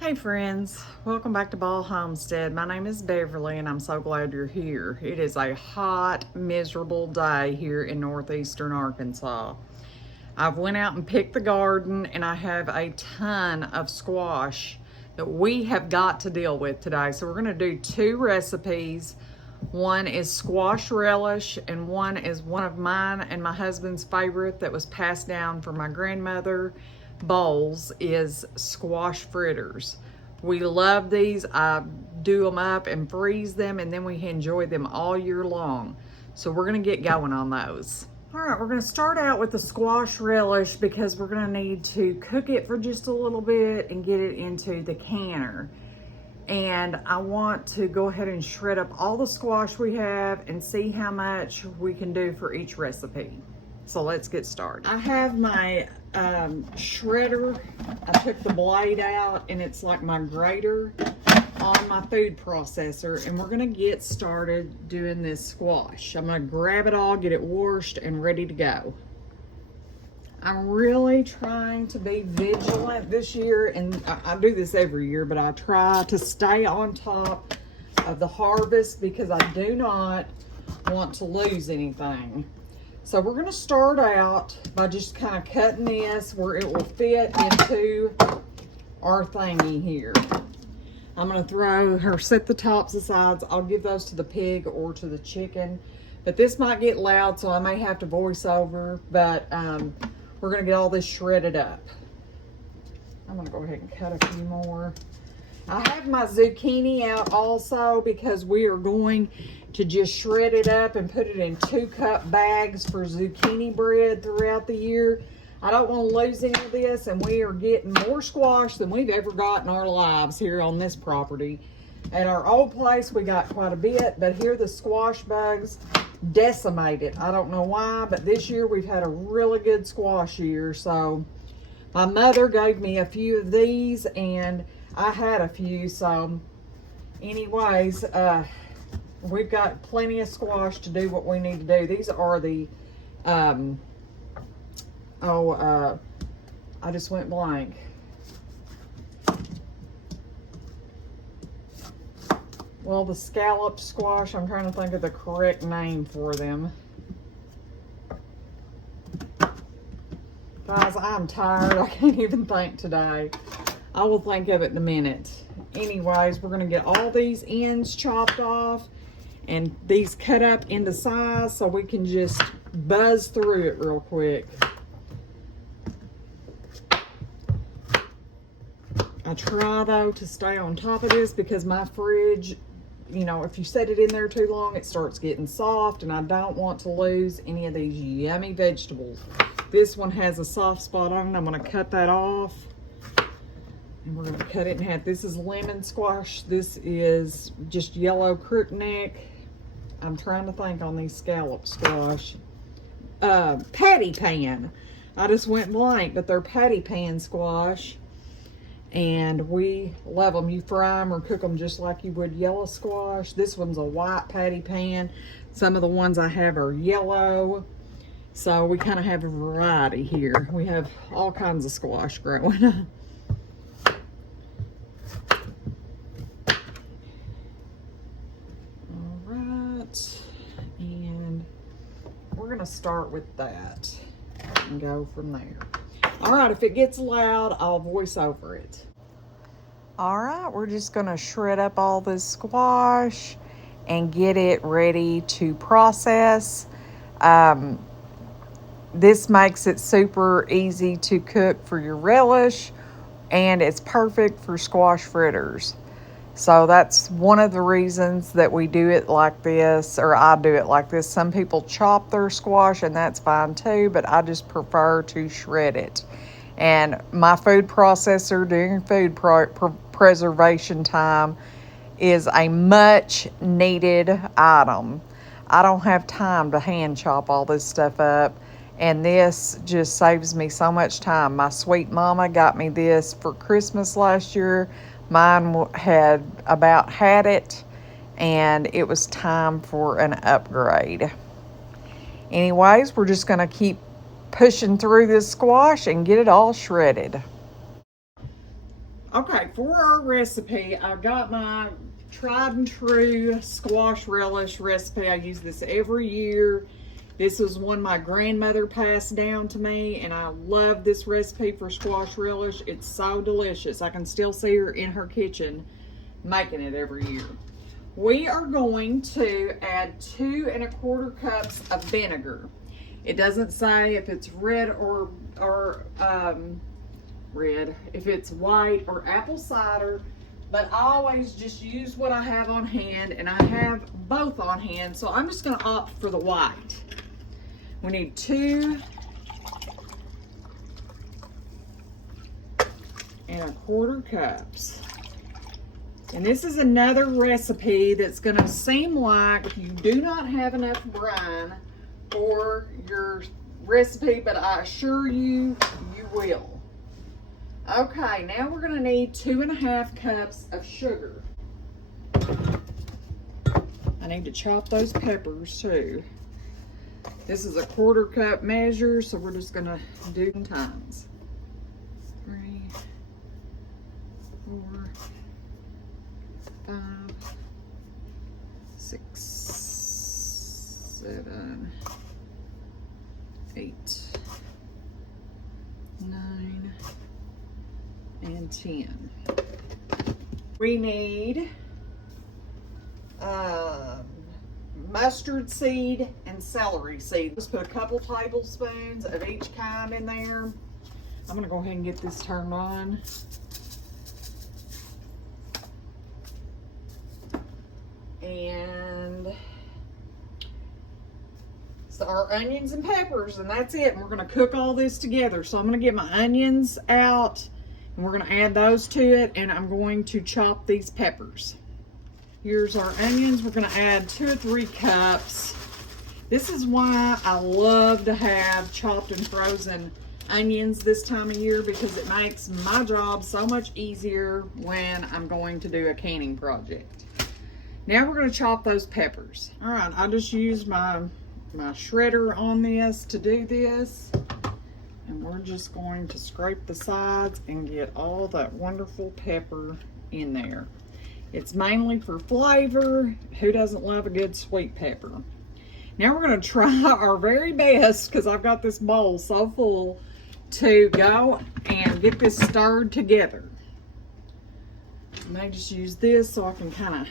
Hey friends, welcome back to Ball Homestead. My name is Beverly and I'm so glad you're here. It is a hot, miserable day here in northeastern Arkansas. I've went out and picked the garden and I have a ton of squash that we have got to deal with today. So we're gonna do two recipes. One is squash relish and one is one of mine and my husband's favorite that was passed down from my grandmother. Bowls is squash fritters. We love these. I do them up and freeze them and then we enjoy them all year long. So we're gonna get going on those. All right, we're gonna start out with the squash relish because we're gonna need to cook it for just a little bit and get it into the canner. And I want to go ahead and shred up all the squash we have and see how much we can do for each recipe. So let's get started. I have my shredder. I took the blade out and it's like my grater on my food processor, and we're gonna get started doing this squash. I'm gonna grab it all, get it washed and ready to go. I'm really trying to be vigilant this year, and I do this every year, but I try to stay on top of the harvest because I do not want to lose anything. So we're gonna start out by just kind of cutting this where it will fit into our thingy here. I'm gonna throw or set the tops aside. I'll give those to the pig or to the chicken, but this might get loud, so I may have to voice over, but we're gonna get all this shredded up. I'm gonna go ahead and cut a few more. I have my zucchini out also because we are going to just shred it up and put it in 2-cup bags for zucchini bread throughout the year. I don't want to lose any of this, and we are getting more squash than we've ever got in our lives here on this property. At our old place, we got quite a bit, but here the squash bugs decimate it. I don't know why, but this year we've had a really good squash year. So my mother gave me a few of these, and I had a few. So anyways, we've got plenty of squash to do what we need to do. These are the, I just went blank. Well, the scalloped squash, I'm trying to think of the correct name for them. Guys, I'm tired. I can't even think today. I will think of it in a minute. Anyways, we're gonna get all these ends chopped off and these cut up into size so we can just buzz through it real quick. I try though to stay on top of this because my fridge, you know, if you set it in there too long, it starts getting soft, and I don't want to lose any of these yummy vegetables. This one has a soft spot on it. I'm gonna cut that off. And we're gonna cut it in half. This is lemon squash. This is just yellow crookneck. I'm trying to think on these scallop squash. Patty pan. I just went blank, but they're patty pan squash. And we love them. You fry them or cook them just like you would yellow squash. This one's a white patty pan. Some of the ones I have are yellow. So we kind of have a variety here. We have all kinds of squash growing. All right. And we're gonna start with that and go from there. All right, if it gets loud, I'll voice over it. All right, we're just gonna shred up all this squash and get it ready to process. This makes it super easy to cook for your relish, and it's perfect for squash fritters. So that's one of the reasons that we do it like this, or I do it like this. Some people chop their squash, and that's fine too, but I just prefer to shred it. And my food processor during food preservation time is a much needed item. I don't have time to hand chop all this stuff up, and this just saves me so much time. My sweet mama got me this for Christmas last year. Mine had about had it, and it was time for an upgrade. Anyways, we're just gonna keep pushing through this squash and get it all shredded. Okay, for our recipe, I've got my tried and true squash relish recipe. I use this every year. This was one my grandmother passed down to me, and I love this recipe for squash relish. It's so delicious. I can still see her in her kitchen making it every year. We are going to add 2 1/4 cups of vinegar. It doesn't say if it's red or red, if it's white or apple cider, but I always just use what I have on hand, and I have both on hand, so I'm just going to opt for the white. We need 2 1/4 cups. And this is another recipe that's going to seem like you do not have enough brine for your recipe, but I assure you, you will. Okay, now we're going to need 2 1/2 cups of sugar. I need to chop those peppers too. This is a 1/4 cup measure, so we're just going to do times. 3, 4, 5, 6, 7, 8, 9, and 10. We need mustard seed and celery seed. Just put a couple tablespoons of each kind in there. I'm gonna go ahead and get this turned on. And so our onions and peppers, and that's it. And we're gonna cook all this together. So I'm gonna get my onions out, and we're gonna add those to it, and I'm going to chop these peppers. Here's our onions. We're gonna add 2 or 3 cups. This is why I love to have chopped and frozen onions this time of year, because it makes my job so much easier when I'm going to do a canning project. Now we're gonna chop those peppers. All right, I just used my shredder on this to do this. And we're just going to scrape the sides and get all that wonderful pepper in there. It's mainly for flavor. Who doesn't love a good sweet pepper? Now we're going to try our very best, because I've got this bowl so full, to go and get this stirred together. I may just use this so I can kind of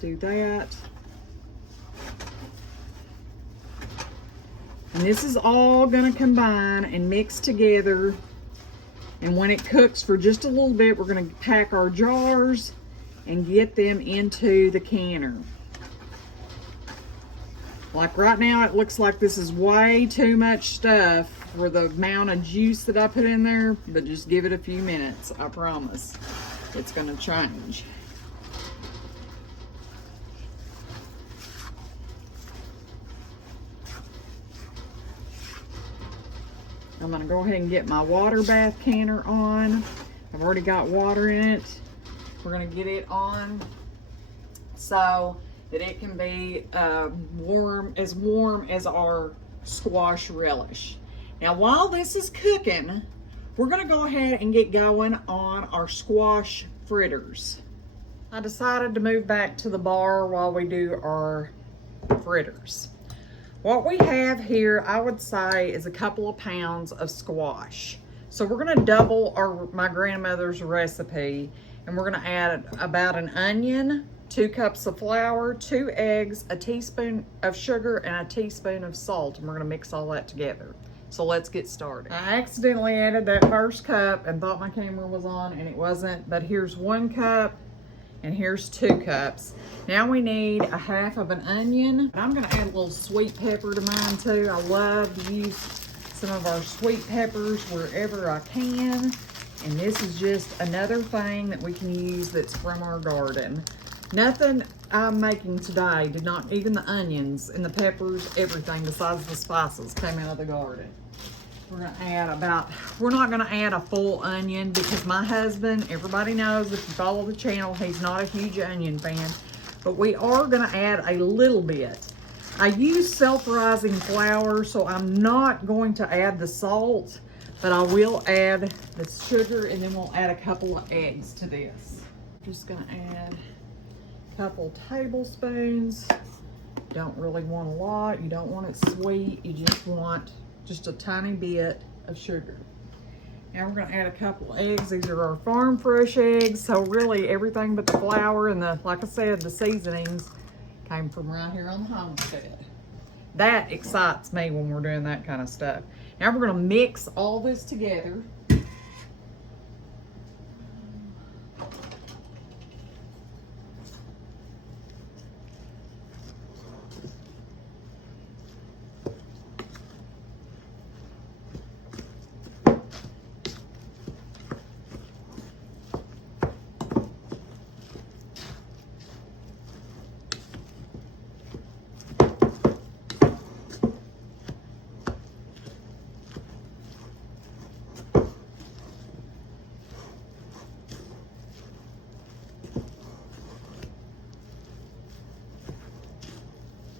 do that. And this is all going to combine and mix together. And when it cooks for just a little bit, we're going to pack our jars and get them into the canner. Like right now, it looks like this is way too much stuff for the amount of juice that I put in there, but just give it a few minutes. I promise it's going to change. I'm going to go ahead and get my water bath canner on. I've already got water in it. We're going to get it on so that it can be warm as our squash relish. Now while this is cooking, we're going to go ahead and get going on our squash fritters. I decided to move back to the bar while we do our fritters. What we have here, I would say, is a couple of pounds of squash. So we're going to double my grandmother's recipe, and we're going to add about an onion, 2 cups of flour, 2 eggs, a teaspoon of sugar, and a teaspoon of salt, and we're going to mix all that together. So let's get started. I accidentally added that first cup and thought my camera was on, and it wasn't, but here's 1 cup. And here's 2 cups. Now we need a half of an onion. I'm gonna add a little sweet pepper to mine too. I love to use some of our sweet peppers wherever I can. And this is just another thing that we can use that's from our garden. Nothing I'm making today did not, even the onions and the peppers, everything besides the spices came out of the garden. We're gonna add we're not gonna add a full onion, because my husband, everybody knows if you follow the channel, he's not a huge onion fan, but we are gonna add a little bit. I use self-rising flour, so I'm not going to add the salt, But I will add the sugar, and then we'll add a couple of eggs to this. Just gonna add a couple tablespoons. Don't really want a lot. You don't want it sweet. You just want just a tiny bit of sugar. Now we're gonna add a couple of eggs. These are our farm fresh eggs. So really everything but the flour and the, like I said, the seasonings came from right here on the homestead. That excites me when we're doing that kind of stuff. Now we're gonna mix all this together.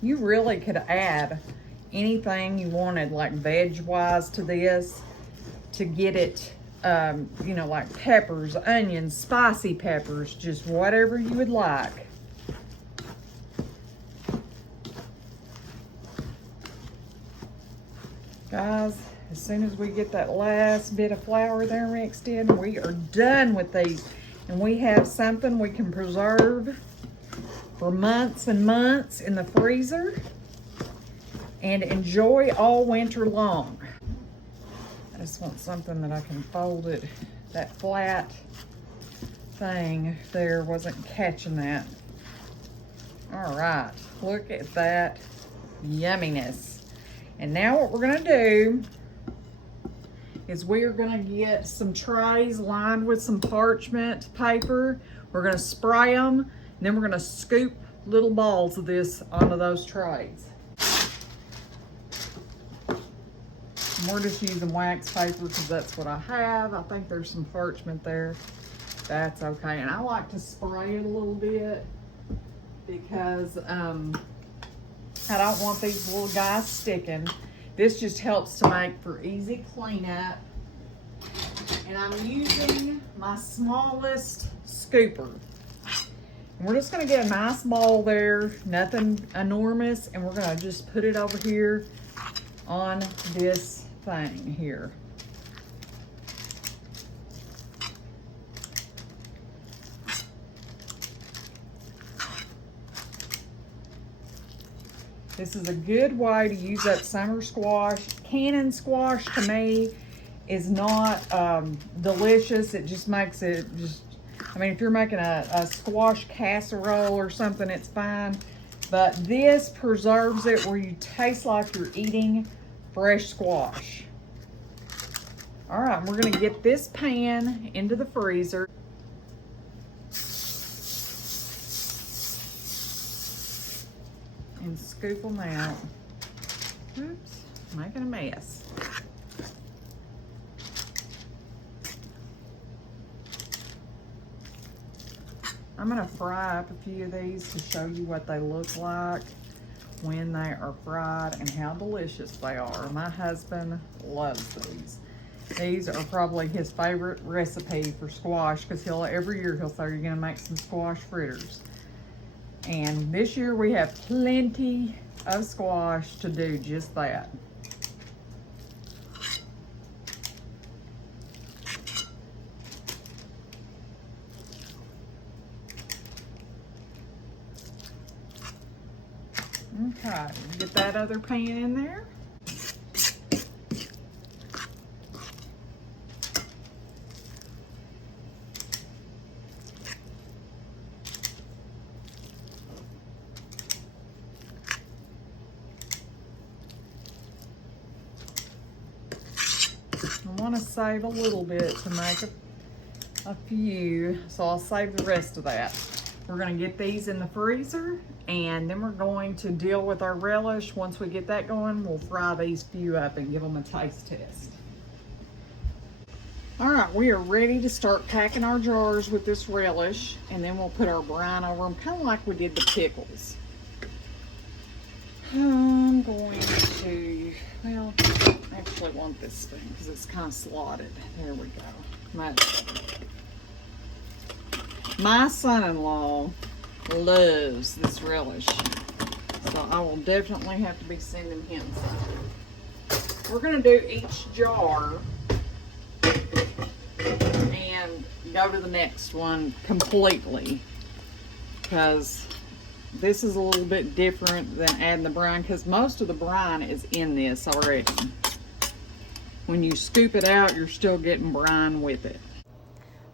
You really could add anything you wanted, like veg-wise, to this to get it, you know, like peppers, onions, spicy peppers, just whatever you would like. Guys, as soon as we get that last bit of flour there mixed in, we are done with these. And we have something we can preserve for months and months in the freezer and enjoy all winter long. I just want something that I can fold it. That flat thing there wasn't catching that. All right, look at that yumminess. And now what we're gonna do is we are gonna get some trays lined with some parchment paper. We're gonna spray them, and then we're gonna scoop little balls of this onto those trays. And we're just using wax paper because that's what I have. I think there's some parchment there. That's okay. And I like to spray it a little bit because I don't want these little guys sticking. This just helps to make for easy cleanup. And I'm using my smallest scooper. And we're just gonna get a nice ball there, nothing enormous, and we're gonna just put it over here on this thing here. This is a good way to use up summer squash. Canning squash to me is not delicious. It just makes it just, I mean, if you're making a squash casserole or something, it's fine. But this preserves it where you taste like you're eating fresh squash. All right, we're gonna get this pan into the freezer. And scoop them out. Oops, making a mess. I'm gonna fry up a few of these to show you what they look like when they are fried and how delicious they are. My husband loves these. These are probably his favorite recipe for squash because every year he'll say, you're gonna make some squash fritters. And this year we have plenty of squash to do just that. Okay, get that other pan in there. I want to save a little bit to make a few, so I'll save the rest of that. We're going to get these in the freezer, and then we're going to deal with our relish. Once we get that going, we'll fry these few up and give them a taste test. All right, we are ready to start packing our jars with this relish, and then we'll put our brine over them, kind of like we did the pickles. I'm going to, well, actually want this spoon because it's kind of slotted. There we go. Much better. My son-in-law loves this relish, so I will definitely have to be sending him some. We're going to do each jar and go to the next one completely, because this is a little bit different than adding the brine, because most of the brine is in this already. When you scoop it out, you're still getting brine with it.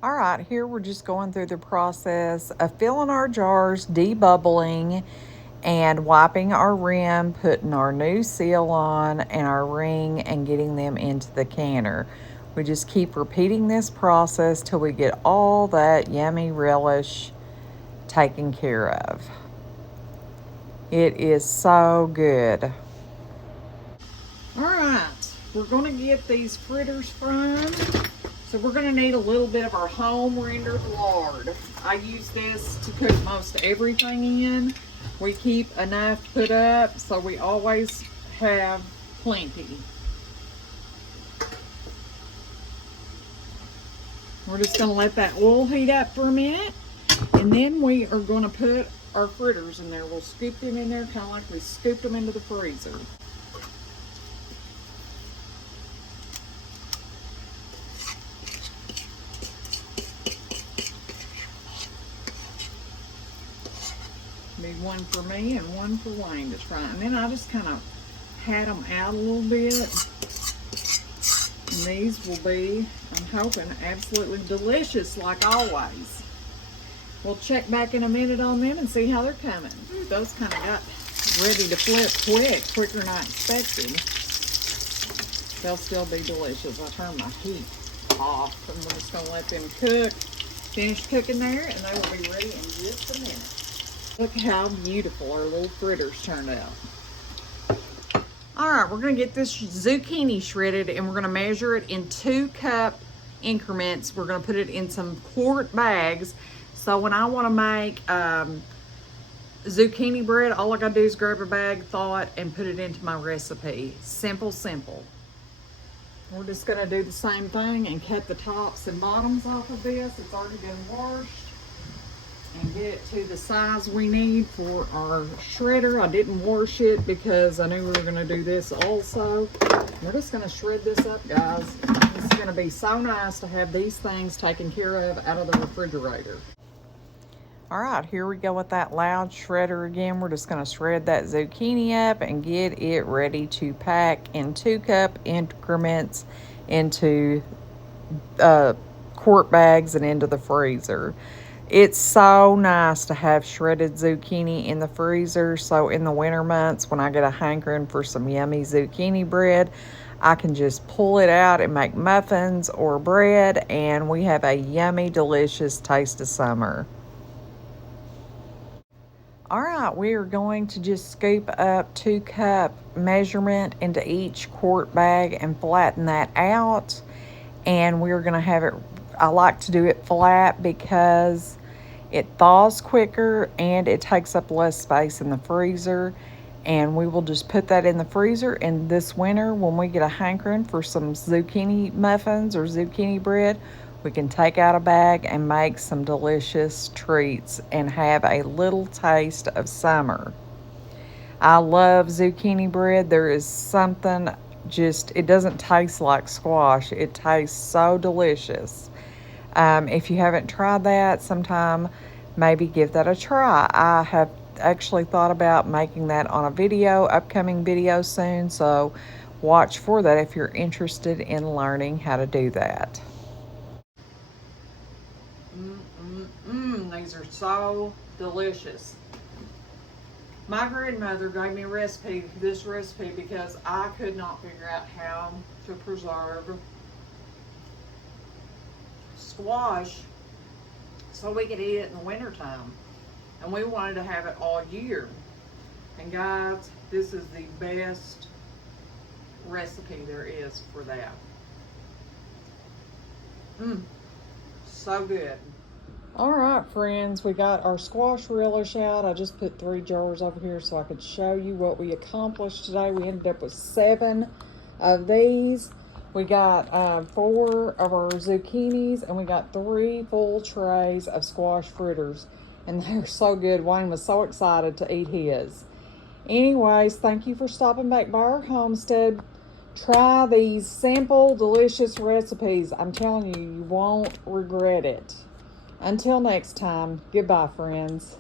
All right, here we're just going through the process of filling our jars, debubbling, and wiping our rim, putting our new seal on and our ring, and getting them into the canner. We just keep repeating this process till we get all that yummy relish taken care of. It is so good. All right, we're going to get these fritters fried. So we're going to need a little bit of our home rendered lard. I use this to cook most everything in. We keep enough put up, so we always have plenty. We're just going to let that oil heat up for a minute, and then we are going to put our fritters in there. We'll scoop them in there kind of like we scooped them into the freezer. Be one for me and one for Wayne to try. And then I just kind of pat them out a little bit. And these will be, I'm hoping, absolutely delicious like always. We'll check back in a minute on them and see how they're coming. Ooh, those kind of got ready to flip quicker than I expected. They'll still be delicious. I turned my heat off, and we're just going to let them cook. Finish cooking there, and they will be ready in just a minute. Look how beautiful our little fritters turned out. All right, we're gonna get this zucchini shredded, and we're gonna measure it in 2-cup increments. We're gonna put it in some quart bags. So when I wanna make zucchini bread, all I gotta do is grab a bag, thaw it, and put it into my recipe. Simple, simple. We're just gonna do the same thing and cut the tops and bottoms off of this. It's already been washed. And get it to the size we need for our shredder. I didn't wash it because I knew we were going to do this also. We're just going to shred this up, guys. This is going to be so nice to have these things taken care of out of the refrigerator. All right, here we go with that loud shredder again. We're just going to shred that zucchini up and get it ready to pack in 2-cup increments into quart bags and into the freezer. It's so nice to have shredded zucchini in the freezer, so in the winter months when I get a hankering for some yummy zucchini bread, I can just pull it out and make muffins or bread, and we have a yummy, delicious taste of summer. All right, we are going to just scoop up 2-cup measurement into each quart bag and flatten that out, and we're going to have it, I like to do it flat because it thaws quicker and it takes up less space in the freezer. And we will just put that in the freezer, and this winter when we get a hankering for some zucchini muffins or zucchini bread, we can take out a bag and make some delicious treats and have a little taste of summer. I love zucchini bread. There is something just, it doesn't taste like squash. It tastes so delicious. If you haven't tried that, sometime maybe give that a try. I have actually thought about making that on a video, upcoming video soon, so watch for that if you're interested in learning how to do that. These are so delicious. My grandmother gave me this recipe because I could not figure out how to preserve squash so we could eat it in the wintertime. And we wanted to have it all year. And guys, this is the best recipe there is for that. So good. All right, friends, we got our squash relish out. I just put 3 jars over here so I could show you what we accomplished today. We ended up with 7 of these. We got 4 of our zucchinis, and we got 3 full trays of squash fritters. And they're so good. Wayne was so excited to eat his. Anyways, thank you for stopping back by our homestead. Try these simple, delicious recipes. I'm telling you, you won't regret it. Until next time, goodbye, friends.